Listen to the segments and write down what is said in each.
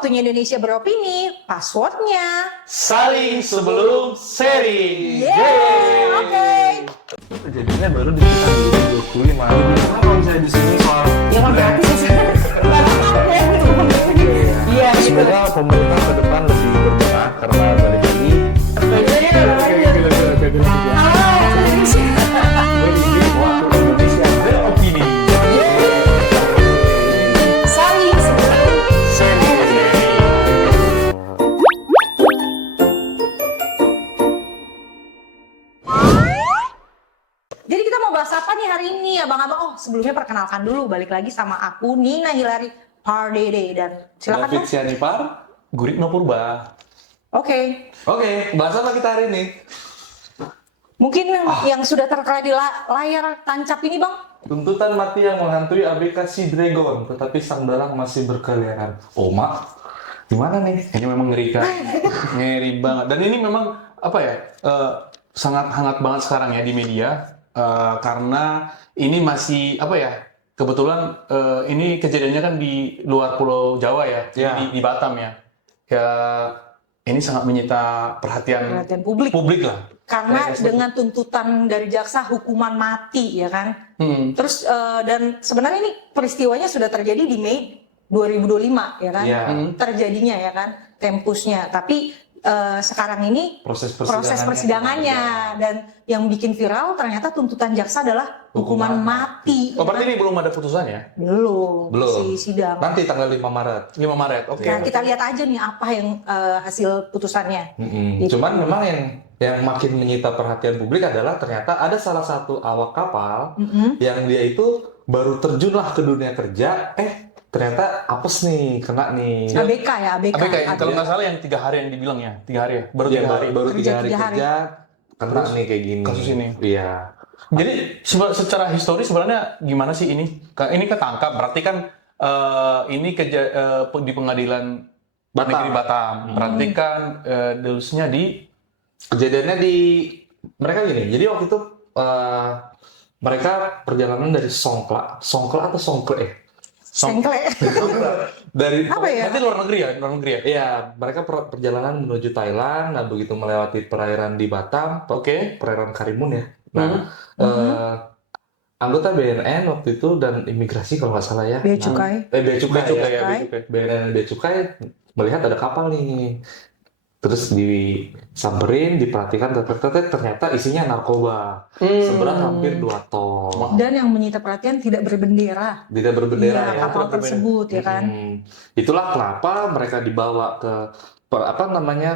waktunya Indonesia beropini, passwordnya. Saling sebelum sharing. Yeay, oke. Jadinya baru di kita 2025. Karena kalau misalnya di sini soal Ya kan berarti Iya, gitu. semoga pemerintah ke depan lebih berbenah karena balik lagi Indonesia beropini. Saling sebelum Jadi kita mau bahas apa nih hari ini abang-abang? Oh sebelumnya perkenalkan dulu, balik lagi sama aku Nina Hilary Pardede dan silakan David Bang. Sianipar, Guritno Purba. Oke, Oke, bahas apa kita hari ini? mungkin yang sudah tertera di layar tancap ini Bang. Tuntutan mati yang menghantui ABK Sea Dragon, tetapi sang dalang masih berkeliaran. Oh mak, gimana nih? Ini memang ngeri kan? Ngeri banget. Dan ini memang apa ya? Sangat hangat banget sekarang ya di media. Karena ini masih apa ya? Kebetulan ini kejadiannya kan di luar Pulau Jawa ya, Ya. di Batam ya. Ya ini sangat menyita perhatian Publik. lah. Karena Kayak dengan tuntutan dari jaksa hukuman mati ya kan. Terus dan sebenarnya ini peristiwanya sudah terjadi di Mei 2025 ya kan. Iya. Terjadinya ya kan tempusnya. Tapi sekarang ini Proses persidangannya dan yang bikin viral ternyata tuntutan jaksa adalah hukuman mati. Oh berarti ini belum ada putusannya? Belum. Belum. Si sidang. Nanti tanggal 5 Maret. 5 Maret, oke. Nah, kita lihat aja nih apa yang hasil putusannya. Gitu. Cuman memang yang makin menyita perhatian publik adalah ternyata ada salah satu awak kapal yang dia itu baru terjunlah ke dunia kerja, ternyata apes nih, kena nih. ABK ya, ABK. ABK ya, kalau nggak salah yang 3 hari yang dibilang ya, 3 hari ya, baru 3 hari. Baru Kerja 3 hari tiga hari. kerja, kena nih kayak gini. kasus ini. Iya. Jadi secara histori sebenarnya gimana sih ini? Ini ketangkap, berarti kan ini di pengadilan Batam. negeri Batam. Berarti kan delusnya di Kejadiannya di mereka gini. Jadi waktu itu mereka perjalanan dari Songkla atau Songkle Sengkle. dari Apa ya? berarti luar negeri ya? Iya, mereka perjalanan menuju Thailand, nah begitu melewati perairan di Batam, Oke. perairan Karimun ya. Nah, anggota BNN waktu itu dan imigrasi kalau nggak salah ya. Bea Cukai. Bea Cukai Bea Cukai ya. ya, Bea Cukai. BNN dan Bea Cukai melihat ada kapal nih. Terus disamperin, diperhatikan, ternyata isinya narkoba. Seberat hampir 2 ton. Dan yang menyita perhatian tidak berbendera. Tidak berbendera Iya, ya. kapal tersebut ya kan. Itulah kenapa mereka dibawa ke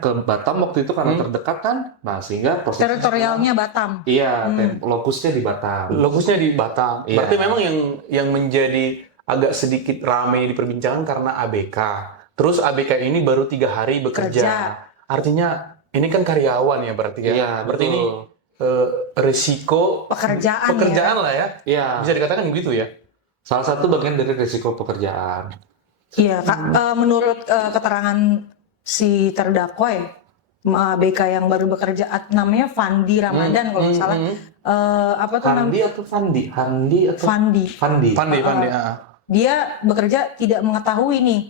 ke Batam waktu itu karena terdekat kan. Nah, sehingga proses Teritorialnya Batam. iya, lokusnya di Batam. Lokusnya di Batam. Iya. Berarti memang yang menjadi agak sedikit ramai diperbincangkan karena ABK. Terus ABK ini baru 3 hari bekerja. Artinya ini kan karyawan ya berarti ya. Iya, Berarti ini betul. Pekerjaan risiko pekerjaan lah ya. Iya, Bisa dikatakan begitu ya. salah satu bagian dari risiko pekerjaan. Iya, Kak. Menurut keterangan si terdakwa ya, ABK yang baru bekerja, namanya Fandi Ramadan kalau nggak salah. Apa tuh Handi atau Fandi? Handi atau Fandi. Fandi? Pandai. Dia bekerja tidak mengetahui nih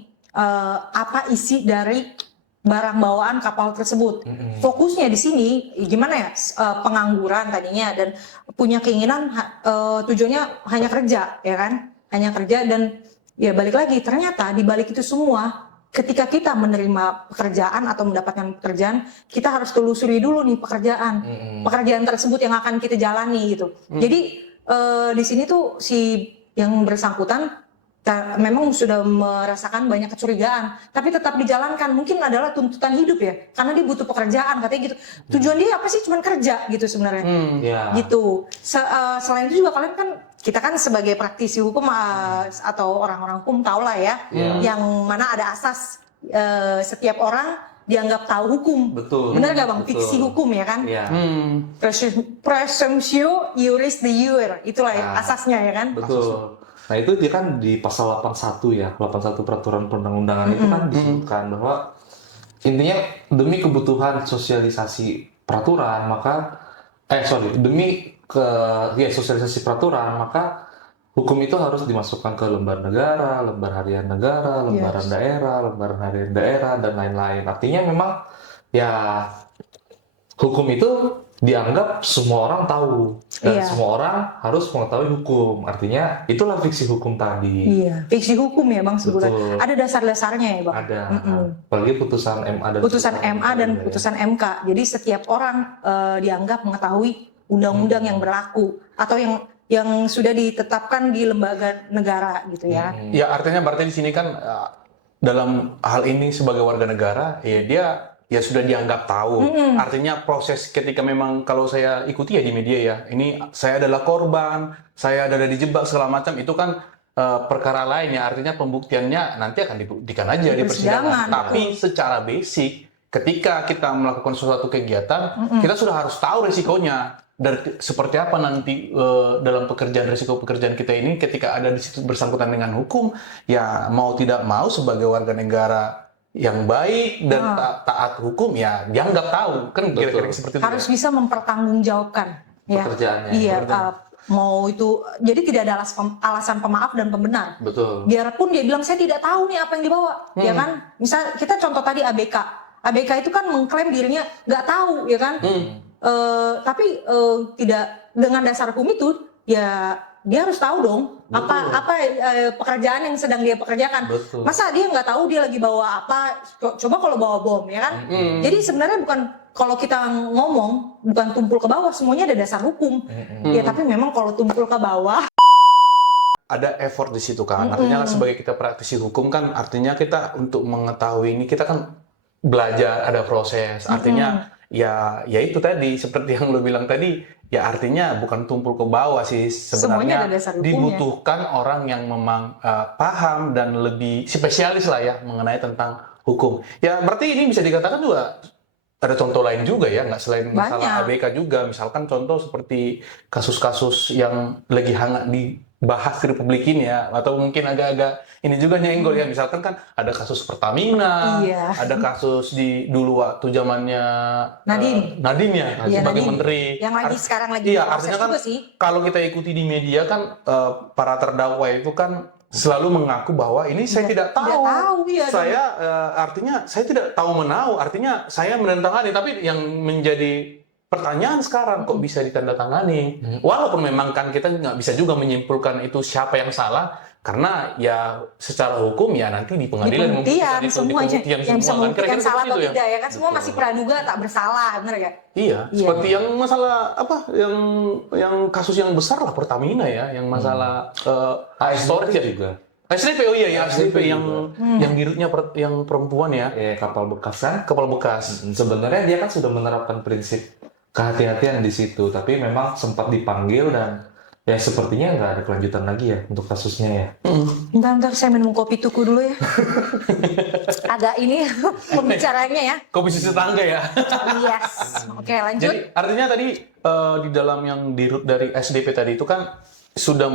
apa isi dari barang bawaan kapal tersebut. Fokusnya di sini gimana ya, pengangguran tadinya dan punya keinginan tujuannya hanya kerja ya kan, hanya kerja dan ya balik lagi ternyata di balik itu semua ketika kita menerima pekerjaan atau mendapatkan pekerjaan kita harus telusuri dulu nih pekerjaan tersebut yang akan kita jalani gitu. Jadi di sini tuh si yang bersangkutan memang sudah merasakan banyak kecurigaan, tapi tetap dijalankan. Mungkin adalah tuntutan hidup ya, karena dia butuh pekerjaan katanya gitu. Tujuan dia apa sih? Cuman kerja gitu sebenarnya. Ya. Gitu. Selain itu juga kalian kan, kita kan sebagai praktisi hukum atau orang-orang hukum tahu lah ya, yang mana ada asas setiap orang dianggap tahu hukum. Betul. Benar gak Bang? Betul. Fiksi hukum ya kan? Iya. Presumptio iuris de jure, itulah ya asasnya ya kan? Betul. Nah itu dia kan di pasal 81 ya, 81 peraturan perundang-undangan itu kan disebutkan bahwa intinya demi kebutuhan sosialisasi peraturan maka demi sosialisasi peraturan maka hukum itu harus dimasukkan ke lembar negara, lembar harian negara, lembaran daerah, lembaran harian daerah, dan lain-lain. Artinya memang ya hukum itu dianggap semua orang tahu dan semua orang harus mengetahui hukum. Artinya itulah fiksi hukum tadi. Iya, fiksi hukum ya Bang sebutan. Betul. Ada dasar-dasarnya ya Bang. Ada. Apalagi putusan MA dan Putusan MA dan putusan MK. Jadi setiap orang dianggap mengetahui undang-undang yang berlaku atau yang sudah ditetapkan di lembaga negara gitu ya. Ya artinya berarti di sini kan dalam hal ini sebagai warga negara ya dia ya sudah dianggap tahu. Artinya proses ketika memang kalau saya ikuti ya di media ya, ini saya adalah korban, saya ada dijebak segala macam, itu kan perkara lain ya. Artinya pembuktiannya nanti akan dibuktikan aja di persidangan. Tapi secara basic ketika kita melakukan suatu kegiatan, kita sudah harus tahu resikonya. Dan seperti apa nanti dalam risiko pekerjaan kita ini ketika ada di situ bersangkutan dengan hukum, ya mau tidak mau sebagai warga negara yang baik dan taat hukum ya dianggap tahu kan kira-kira seperti itu. Harus bisa mempertanggungjawabkan ya. Pekerjaannya. Iya, mau itu jadi tidak ada alasan pemaaf dan pembenar. Betul. Biarpun dia bilang saya tidak tahu nih apa yang dibawa, ya kan? Misal kita contoh tadi ABK. ABK itu kan mengklaim dirinya nggak tahu, ya kan? Tapi tidak dengan dasar hukum itu ya dia harus tahu dong apa pekerjaan yang sedang dia pekerjakan. Betul. Masa dia nggak tahu dia lagi bawa apa? Coba kalau bawa bom, ya kan? Jadi sebenarnya bukan kalau kita ngomong bukan tumpul ke bawah, semuanya ada dasar hukum. Ya tapi memang kalau tumpul ke bawah ada effort di situ kan. Artinya kan sebagai kita praktisi hukum kan artinya kita untuk mengetahui ini kita kan belajar, ada proses. Artinya ya itu tadi seperti yang lo bilang tadi, ya artinya bukan tumpul ke bawah sih sebenarnya, dibutuhkan orang yang memang paham dan lebih spesialis lah ya mengenai tentang hukum. Ya berarti ini bisa dikatakan juga ada contoh lain juga ya, nggak selain masalah ABK juga, misalkan contoh seperti kasus-kasus yang lagi hangat dibahas di Republik ini ya, atau mungkin agak-agak ini juga nyenggol ya, misalkan kan ada kasus Pertamina, ada kasus di dulu waktu zamannya Nadiem ya sebagai menteri, yang lagi sekarang lagi artinya kan kalau kita ikuti di media kan para terdakwa itu kan selalu mengaku bahwa ini saya tidak tahu, saya artinya saya tidak tahu menahu, artinya saya menandatangani, tapi yang menjadi pertanyaan sekarang kok bisa ditandatangani, walaupun memang kan kita nggak bisa juga menyimpulkan itu siapa yang salah, karena ya secara hukum ya nanti di pengadilan semua yang bisa membuktikan salah atau tidak ya kan, semua masih praduga tak bersalah, benar ya? Iya, seperti yang masalah apa yang kasus yang besar lah Pertamina ya, yang masalah storage ya juga. SDP, SDP yang dirutnya yang perempuan ya. Kapal bekas kan? Kapal bekas. Sebenarnya dia kan sudah menerapkan prinsip kehati-hatian di situ, tapi memang sempat dipanggil dan ya sepertinya nggak ada kelanjutan lagi ya untuk kasusnya ya. Bentar, saya minum kopi tuku dulu ya. Agak ini pembicaranya ya. Kopi susu tangga ya. Yes. Oke, lanjut. Jadi artinya tadi di dalam yang dirut dari SDP tadi itu kan sudah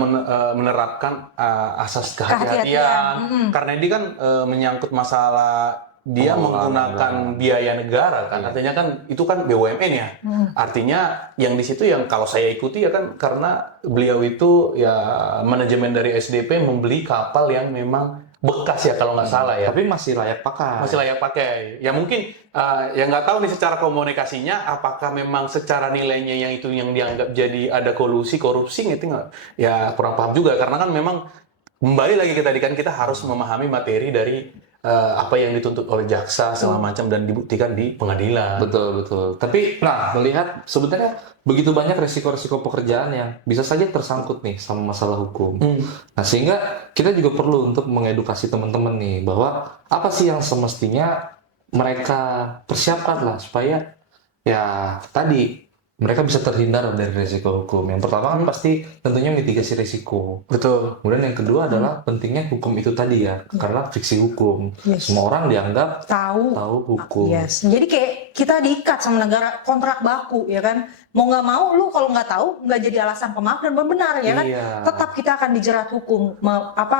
menerapkan asas kehati-hatian. Karena ini kan menyangkut masalah dia menggunakan biaya negara kan, artinya kan itu kan BUMN ya, artinya yang di situ yang kalau saya ikuti ya kan karena beliau itu ya manajemen dari SDP membeli kapal yang memang bekas ya kalau nggak salah ya, tapi masih layak pakai, ya mungkin ya nggak tahu nih secara komunikasinya apakah memang secara nilainya yang itu yang dianggap jadi ada korupsi itu nggak, ya kurang paham juga karena kan memang kembali lagi ke tadi kan kita harus memahami materi dari apa yang dituntut oleh jaksa segala macam dan dibuktikan di pengadilan. Betul. Tapi melihat sebenarnya begitu banyak resiko-resiko pekerjaan yang bisa saja tersangkut nih sama masalah hukum. Nah, sehingga kita juga perlu untuk mengedukasi teman-teman nih bahwa apa sih yang semestinya mereka persiapkan lah supaya ya tadi mereka bisa terhindar dari risiko hukum. Yang pertama kan pasti tentunya mitigasi risiko. Betul. Kemudian yang kedua adalah pentingnya hukum itu tadi ya, karena fiksi hukum. Semua orang dianggap tahu hukum. Jadi kayak kita diikat sama negara kontrak baku ya kan. mau nggak mau lu kalau nggak tahu nggak jadi alasan pemaaf dan benar ya kan. Iya. Tetap kita akan dijerat hukum.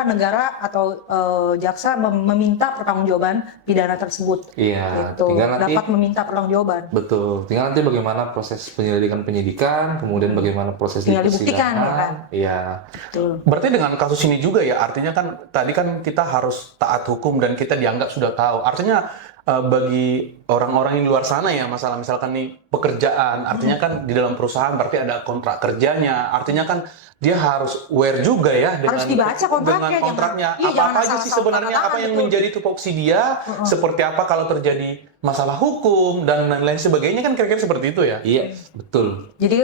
Negara atau jaksa meminta pertanggungjawaban pidana tersebut. Iya. Gitu. Tinggal nanti Dapat meminta pertanggungjawaban. betul. Tinggal nanti bagaimana proses penyidikan, kemudian bagaimana proses Tinggal di dibuktikan, ya kan? Iya. Betul. Berarti dengan kasus ini juga ya, artinya kan tadi kan kita harus taat hukum dan kita dianggap sudah tahu. Artinya bagi orang-orang yang di luar sana ya, masalah misalkan nih pekerjaan, artinya kan di dalam perusahaan berarti ada kontrak kerjanya, artinya kan dia harus aware juga ya Harus dibaca kontraknya, dengan kontraknya. jangan- iya, Apa aja jangan sih asal-asal sebenarnya tanda apa tangan, yang betul. menjadi tupoksi dia, seperti apa kalau terjadi masalah hukum dan lain-lain sebagainya, kan kira-kira seperti itu ya. Iya, betul. Jadi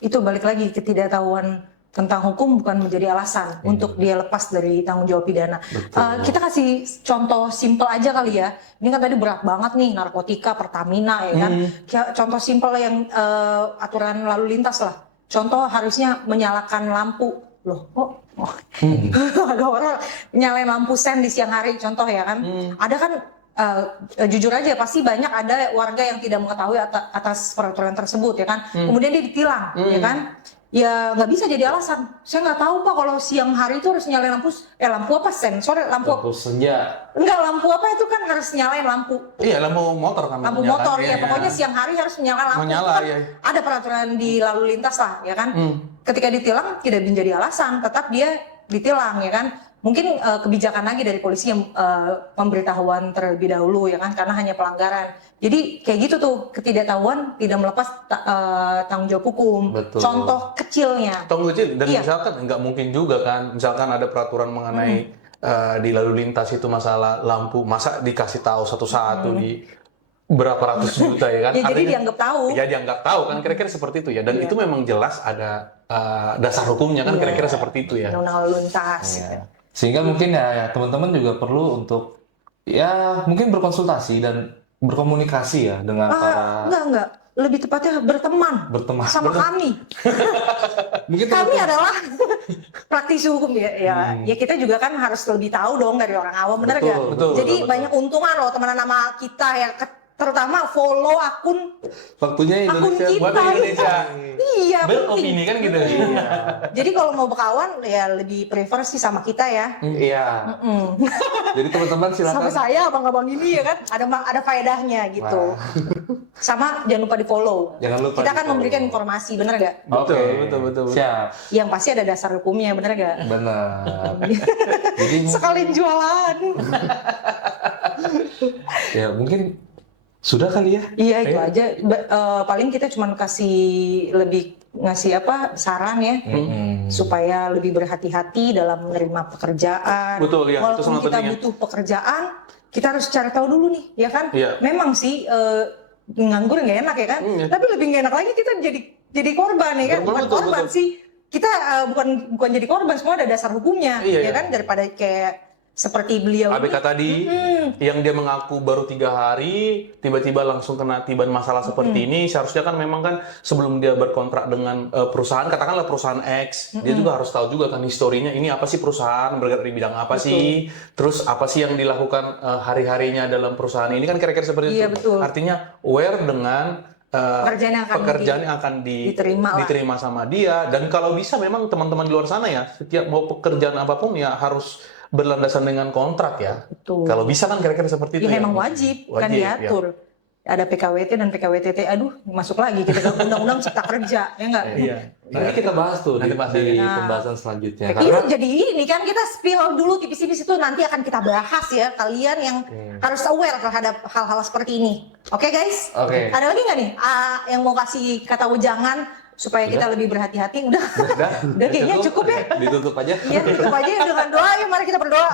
itu balik lagi, ketidaktahuan tentang hukum bukan menjadi alasan untuk dia lepas dari tanggung jawab pidana. Kita kasih contoh simpel aja kali ya. Ini kan tadi berat banget nih, narkotika, Pertamina ya kan. Kayak contoh simpel yang aturan lalu lintas lah. Contoh harusnya menyalakan lampu. Loh, kok agak orang nyalain lampu sen di siang hari contoh ya kan. Ada kan jujur aja pasti banyak ada warga yang tidak mengetahui atas peraturan tersebut ya kan. Kemudian dia ditilang ya kan. Ya nggak bisa jadi alasan. Saya nggak tahu Pak kalau siang hari itu harus nyalain lampu apa sensor Lampu senja. enggak lampu apa itu kan harus nyalain lampu Iya, lampu motor kan. lampu nyala, motor iya, ya pokoknya siang hari harus menyalakan lampu. Menyala, Itu kan iya. ada peraturan di lalu lintas lah ya kan. Ketika ditilang tidak menjadi alasan, tetap dia ditilang ya kan. Mungkin kebijakan lagi dari polisi yang pemberitahuan terlebih dahulu ya kan, karena hanya pelanggaran. Jadi kayak gitu tuh, ketidaktahuan tidak melepas tanggung jawab hukum. Betul. Contoh kecilnya. Tong kecil dan Iya. misalkan nggak mungkin juga kan, misalkan ada peraturan mengenai di lalu lintas itu masalah lampu, masa dikasih tahu satu-satu di berapa ratus juta ya kan? Ya, jadi Artinya- dianggap tahu. Ya dianggap tahu kan, kira-kira seperti itu ya. Dan Iya. itu memang jelas ada dasar hukumnya kan, Iya. kira-kira seperti itu ya. Undang-undang lalu lintas. Ya. Sehingga mungkin ya teman-teman juga perlu untuk ya mungkin berkonsultasi dan berkomunikasi ya dengan para Enggak. Lebih tepatnya berteman berteman. sama kami. Mungkin Kami adalah praktisi hukum ya. Ya kita juga kan harus lebih tahu dong dari orang awam, bener Betul, gak? betul, Jadi betul. banyak untungan loh teman nama kita ya. Terutama follow akun waktunya Indonesia kita. Buat Indonesia Iya, penting. beropini kan gitu. Jadi kalau mau berkawan ya lebih prefer sih sama kita ya. Iya. Mm. Jadi teman-teman silakan. Sama saya abang-abang ini ya kan ada faedahnya gitu. Wah. Sama jangan lupa di follow. Jangan lupa Kita kan di-follow. memberikan informasi, bener gak? Oke, Betul. Siap. Yang pasti ada dasar hukumnya, bener gak? Benar. Jadi Sekalian jualan. ya mungkin sudah kali ya. Iya itu aja. Paling kita cuma ngasih saran ya supaya lebih berhati-hati dalam menerima pekerjaan. Betul, ya, itu Walaupun sangat kita penting ya. butuh pekerjaan, kita harus cari tahu dulu nih, ya kan? Iya. Memang sih nganggur nggak enak ya kan? Iya. Tapi lebih nggak enak lagi kita jadi korban ya kan? Korban, Bukan betul, korban betul. sih. Kita bukan jadi korban, semua ada dasar hukumnya, Iya, ya iya. kan? Daripada kayak seperti beliau ABK ini. tadi yang dia mengaku baru 3 hari tiba-tiba langsung kena tiban masalah seperti ini, seharusnya kan memang kan sebelum dia berkontrak dengan perusahaan, katakanlah perusahaan X, dia juga harus tahu juga kan historinya, ini apa sih perusahaan, bergerak di bidang apa sih, terus apa sih yang dilakukan hari-harinya dalam perusahaan ini, kan kira-kira seperti Iya, itu. betul. Artinya aware dengan Pekerjaan yang akan diterima lah. diterima sama dia, dan kalau bisa memang teman-teman di luar sana ya, setiap mau pekerjaan apapun ya harus berlandasan dengan kontrak ya. Betul. Kalau bisa kan kira-kira seperti itu Ya ya. memang wajib, kan Wajib, diatur. Ada PKWT dan PKWTT, aduh masuk lagi kita ke Undang-Undang Cipta Kerja, ya enggak? Iya. Nanti kita bahas tuh Nanti di, bahas di ya. pembahasan selanjutnya. Itu Karena jadi ini kan kita spill dulu tipis-tipis itu nanti akan kita bahas ya kalian yang harus aware terhadap hal-hal seperti ini. Oke guys? Oke. Ada lagi nggak nih yang mau kasih kata wejangan supaya kita lebih berhati-hati? Udah kayaknya cukup ya. ditutup aja. Iya tutup aja dengan doa. Yuk mari kita berdoa.